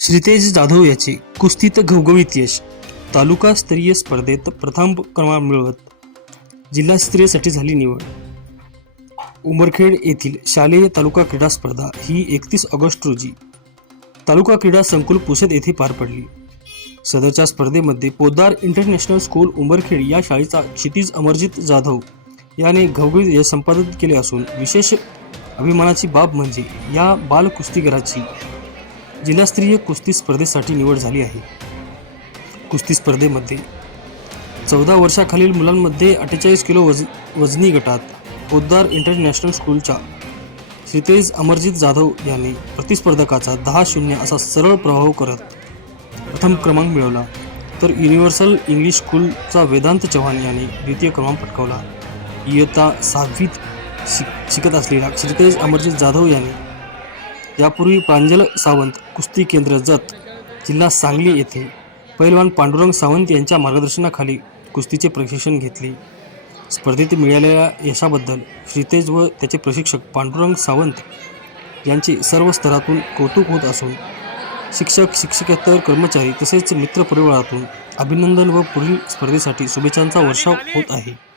श्रीतेज जाधव याचे कुस्तीत घवघवीत यश. तालुकास्तरीय स्पर्धेत प्रथम क्रमांक मिळवत जिल्हास्तरीयसाठी झाली निवड. उमरखेड येथील शालेय तालुका क्रीडा स्पर्धा ही एकतीस ऑगस्ट रोजी तालुका क्रीडा संकुल पुसद येथे पार पडली. सदरच्या स्पर्धेमध्ये पोद्दार इंटरनॅशनल स्कूल उमरखेड या शाळेचा क्षितिज अमरजित जाधव याने घवघवीत यश संपादित केले असून विशेष अभिमानाची बाब म्हणजे या बाल कुस्तीगराची जिल्हास्तरीय कुस्ती स्पर्धेसाठी निवड झाली आहे. कुस्ती स्पर्धेमध्ये चौदा वर्षाखालील मुलांमध्ये अठ्ठेचाळीस किलो वज वजनी गटात पोद्दार इंटरनॅशनल स्कूलच्या श्रीतेज अमरजित जाधव यांनी प्रतिस्पर्धकाचा दहा शून्य असा सरळ प्रभाव करत प्रथम क्रमांक मिळवला. तर युनिव्हर्सल इंग्लिश स्कूलचा वेदांत चव्हाण यांनी द्वितीय क्रमांक पटकावला. इयत्ता सहावीत शिक शिकत असलेला श्रीतेज अमरजित जाधव यांनी यापूर्वी प्रांजल सावंत कुस्ती केंद्र जत जिल्हा सांगली येथे पैलवान पांडुरंग सावंत यांच्या मार्गदर्शनाखाली कुस्तीचे प्रशिक्षण घेतले. स्पर्धेत मिळालेल्या यशाबद्दल श्रीतेज व त्याचे प्रशिक्षक पांडुरंग सावंत यांचे सर्व स्तरातून कौतुक होत असून शिक्षक शिक्षकेतर कर्मचारी तसेच मित्रपरिवारातून अभिनंदन व पुढील स्पर्धेसाठी शुभेच्छांचा वर्षाव होत आहे.